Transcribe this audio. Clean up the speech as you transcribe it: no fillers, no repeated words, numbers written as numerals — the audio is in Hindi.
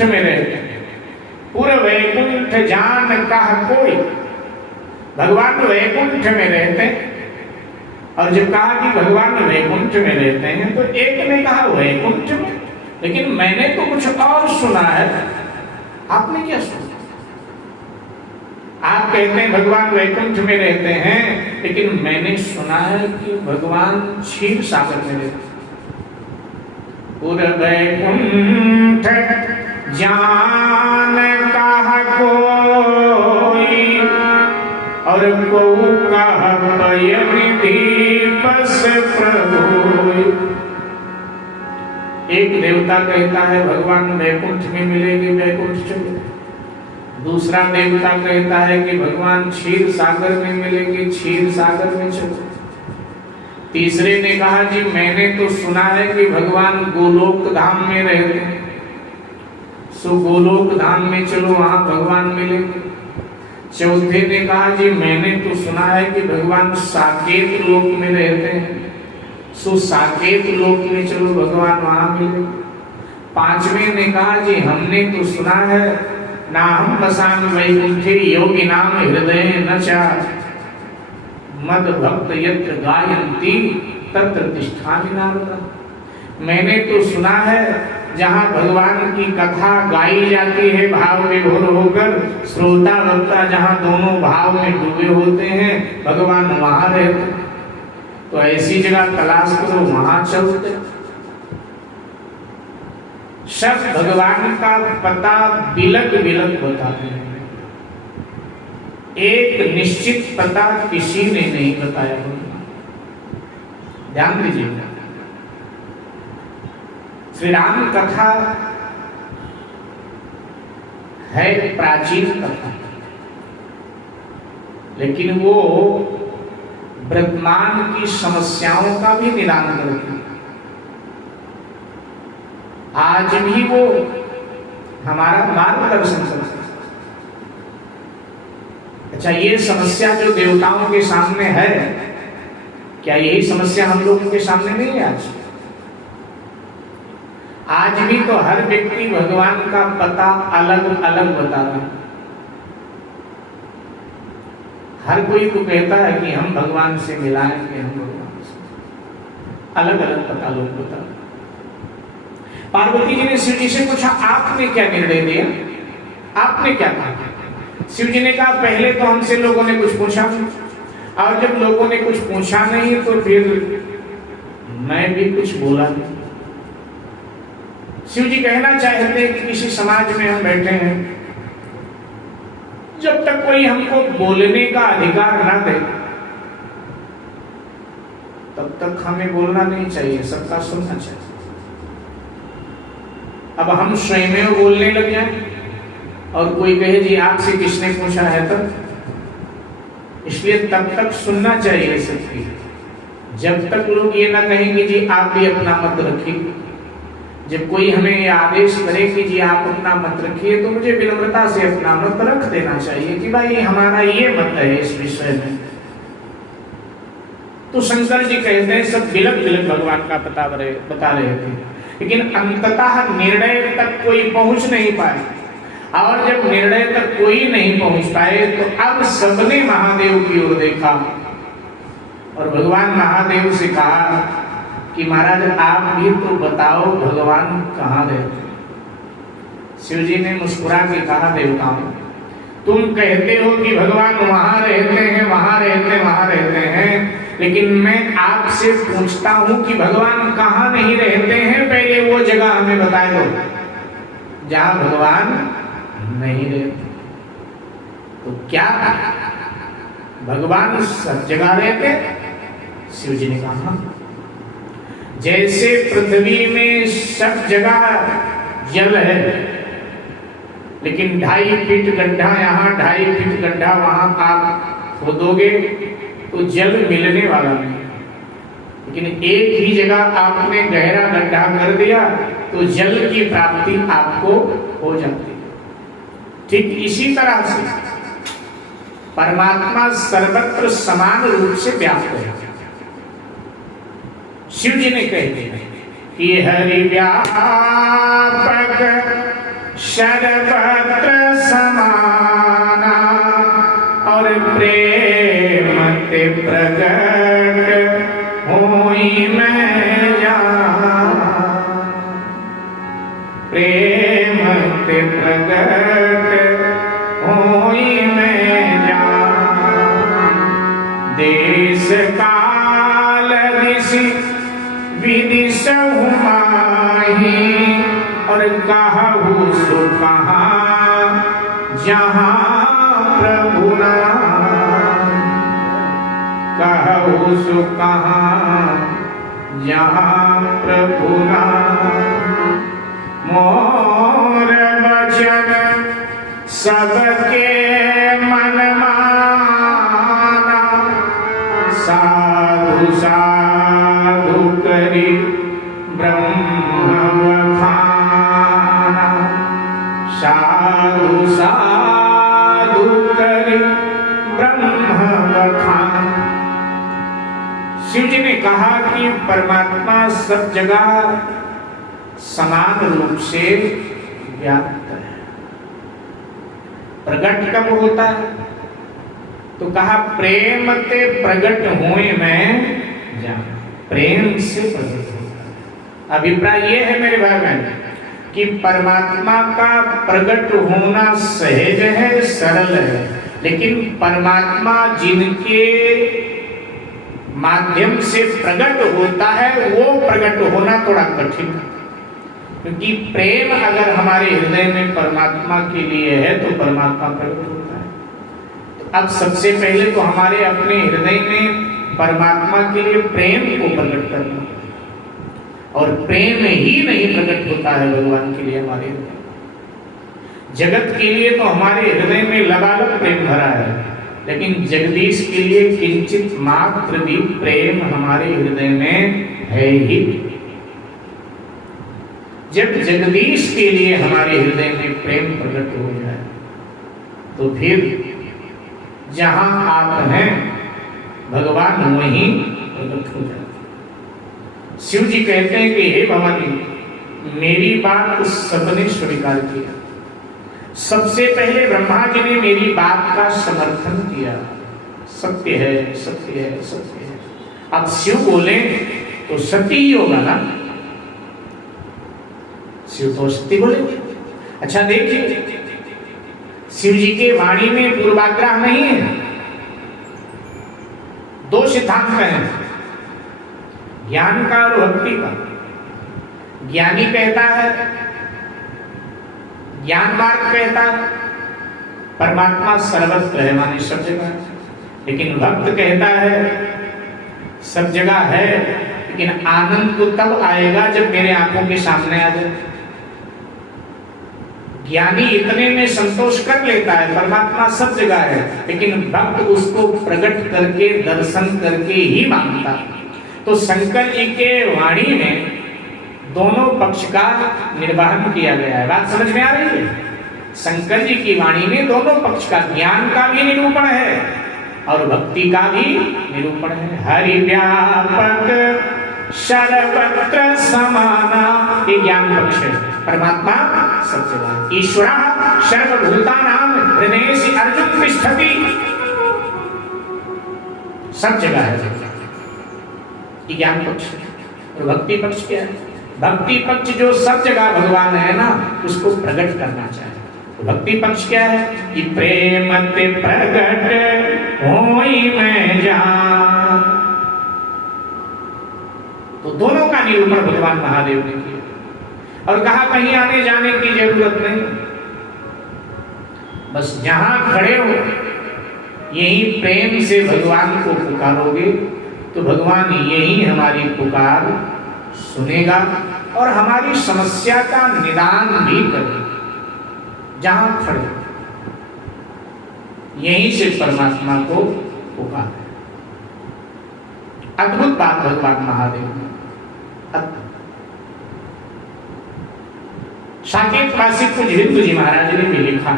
वैकुंठ में रहते हैं। पूरा वैकुंठ जान कहा कोई, भगवान वैकुंठ में रहते हैं। और जब कहा कि भगवान वैकुंठ में रहते हैं तो एक ने कहा वैकुंठ में, लेकिन मैंने तो कुछ और सुना है। आपने क्या सुना? आप कहते हैं भगवान वैकुंठ में रहते हैं, लेकिन मैंने सुना है कि भगवान क्षीर सागर में रहते हैं। पूरा वैकुंठ जान कहा कोई, और को कहा बस प्रभु। एक देवता कहता है भगवान वैकुंठ में मिलेंगे, वैकुंठ चलो। दूसरा देवता कहता है कि भगवान क्षीर सागर में मिलेंगे, क्षीर सागर में चलो। तीसरे ने कहा जी मैंने तो सुना है कि भगवान गोलोक धाम में रहते हैं, सो गोलोक धाम में चलो, वहां भगवान मिलेंगे। चौथे ने कहा जी मैंने तो सुना है कि भगवान साकेत लोक में रहते हैं, सो साकेत लोक में चलो, भगवान वहां मिलेंगे। पांचवें ने कहा जी हमने तो सुना है ना हम बसान वैकुंठे योगी नाम हृदय न चा मद भक्त यत्र गायन्ति तत्र तिष्ठामि नारद। मैंने तो सुना है जहाँ भगवान की कथा गाई जाती है भाव विभोर होकर, श्रोता वक्ता जहाँ दोनों भाव में डूबे होते हैं, भगवान वहां रहते। तो ऐसी जगह तलाश करो, वहां चलते। सब भगवान का पता बिलक बिलक बताते हैं, एक निश्चित पता किसी ने नहीं बताया। ध्यान दीजिए, श्री राम कथा है प्राचीन कथा, लेकिन वो वर्तमान की समस्याओं का भी निदान करती है। आज भी वो हमारा मार्गदर्शन करती है। अच्छा, ये समस्या जो देवताओं के सामने है, क्या यही समस्या हम लोगों के सामने नहीं है? आज भी तो हर व्यक्ति भगवान का पता अलग अलग बता रहा है। हर कोई तो कहता है कि हम भगवान से मिलाएं, कि हम भगवान से, अलग अलग पता लोग बता रहे। पार्वती जी ने शिव जी से पूछा आपने क्या निर्णय दिया, आपने क्या कहा? शिव जी ने कहा पहले तो हमसे लोगों ने कुछ पूछा, और जब लोगों ने कुछ पूछा नहीं तो फिर मैं भी कुछ बोला नहीं। शिव जी कहना चाहते हैं कि किसी समाज में हम बैठे हैं, जब तक कोई हमको बोलने का अधिकार ना दे तब तक हमें बोलना नहीं चाहिए, सबका सुनना चाहिए। अब हम स्वयं बोलने लग जाए और कोई कहे जी आपसे किसने पूछा है, तब इसलिए तब तक सुनना चाहिए सबकी, जब तक लोग ये ना कहेंगे जी आप भी अपना मत रखिए। जब कोई हमें ये आदेश करे कि जी आप अपना मत रखिए, तो मुझे विनम्रता से अपना मत रख देना चाहिए कि भाई हमारा ये मत है इस विषय में। तो शंकर जी कहते हैं सब बिलक बिलक भगवान का बता रहे थे, लेकिन अंततः निर्णय तक कोई पहुंच नहीं पाए। और जब निर्णय तक कोई नहीं पहुंच पाए तो अब सबने महादेव की ओर देखा और भगवान महादेव से कहा कि महाराज आप भी तो बताओ भगवान कहाँ रहते? शिव जी ने मुस्कुरा के कहा देवताओं, तुम कहते हो कि भगवान वहां रहते हैं, वहां रहते हैं, वहां रहते हैं, लेकिन मैं आपसे पूछता हूं कि भगवान कहाँ नहीं रहते हैं, पहले वो जगह हमें बता दो जहां भगवान नहीं रहते। तो क्या भगवान सब जगह रहते? शिव जी ने कहा जैसे पृथ्वी में सब जगह जल है, लेकिन 2.5 फीट गड्ढा यहाँ 2.5 फीट गड्ढा वहां आप खोदोगे तो जल मिलने वाला नहीं। लेकिन एक ही जगह आपने गहरा गड्ढा कर दिया तो जल की प्राप्ति आपको हो जाती है। ठीक इसी तरह से परमात्मा सर्वत्र समान रूप से व्याप्त है। शिव जी ने कह दिया कि हरि व्यापक सर्वत्र समाना और प्रेम ते प्रगट होई मैं जान। प्रेम ते प्रगट होई मैं जान। देश काल दिशि विदिशहु माही और कहु सो कहाँ जहाँ प्रभु नाम। कहु सो कहाँ जहाँ प्रभु नाम। मोर वचन सबके मन माना। साधु साधु करी ब्रह्म बखाना। साधु साधु करी ब्रह्म बखाना। शिव जी ने कहा कि परमात्मा सब जगह समान रूप से व्याप्त है। प्रकट कब होता है? तो कहा प्रेम ते प्रकट हुए मैं जान। प्रेम से प्रकट होता है। अभिप्राय ये है मेरे भाई बहन कि परमात्मा का प्रकट होना सहज है, सरल है, लेकिन परमात्मा जिनके माध्यम से प्रकट होता है वो प्रकट होना थोड़ा कठिन है। क्योंकि प्रेम अगर हमारे हृदय में परमात्मा के लिए है तो परमात्मा प्रकट होता है। तो अब सबसे पहले तो हमारे अपने हृदय में परमात्मा के लिए प्रेम को प्रकट करना, और प्रेम ही नहीं प्रकट होता है भगवान के लिए हमारे हृदय। जगत के लिए तो हमारे हृदय में लबालब प्रेम भरा है, लेकिन जगदीश के लिए किंचित मात्र भी प्रेम हमारे हृदय में है ही। जब जगदीश के लिए हमारे हृदय में प्रेम प्रकट हो जाए तो फिर जहां आप हैं भगवान वहीं प्रकट हो जाते। शिव जी कहते हैं कि हे भवानी, मेरी बात सबने स्वीकार किया। सबसे पहले ब्रह्मा जी ने मेरी बात का समर्थन किया। सत्य है, सत्य है, सत्य है। अब शिव बोले तो सत्य ही होगा ना। शिव तो सत्य बोलेंगे। अच्छा देखिए, शिव जी के वाणी में पूर्वाग्रह नहीं है। दो सिद्धांत हैं, ज्ञान का और भक्ति का। ज्ञानी कहता है, ज्ञान मार्ग कहता है परमात्मा सर्वत्र है, माने सब जगह है। लेकिन भक्त कहता है सब जगह है, लेकिन आनंद तो तब आएगा जब मेरे आंखों के सामने आ जाए। ज्ञानी इतने में संतोष कर लेता है, परमात्मा सब जगह है, लेकिन भक्त उसको प्रकट करके दर्शन करके ही मानता। तो शंकर जी के वाणी में दोनों पक्ष का निर्वहन किया गया है। बात समझ में आ रही है? शंकर जी की वाणी में दोनों पक्ष का, ज्ञान का भी निरूपण है और भक्ति का भी निरूपण है। हरि व्यापक सर्वत्र समाना, ये ज्ञान पक्ष है। परमात्मा सब जगह। ईश्वरः सर्वभूतानां हृदयेषु अर्जुन तिष्ठति, सब जगह है। ये ज्ञान पक्ष है। और भक्ति पक्ष क्या है? भक्ति पक्ष जो सब जगह भगवान है ना, उसको प्रकट करना चाहिए। तो भक्ति पक्ष क्या है कि प्रेम ते प्रकट होई मैं जान। तो दोनों का निरूपण भगवान महादेव ने किया और कहा कहीं आने जाने की जरूरत नहीं, बस जहां खड़े हो यही प्रेम से भगवान को पुकारोगे तो भगवान यही हमारी पुकार सुनेगा और हमारी समस्या का निदान भी करेगा। जहां खड़े यहीं से परमात्मा को पुकार। अद्भुत बात भगवान महादेव ने। साकेत वासी कुछ हिंदू जी महाराज ने भी लिखा।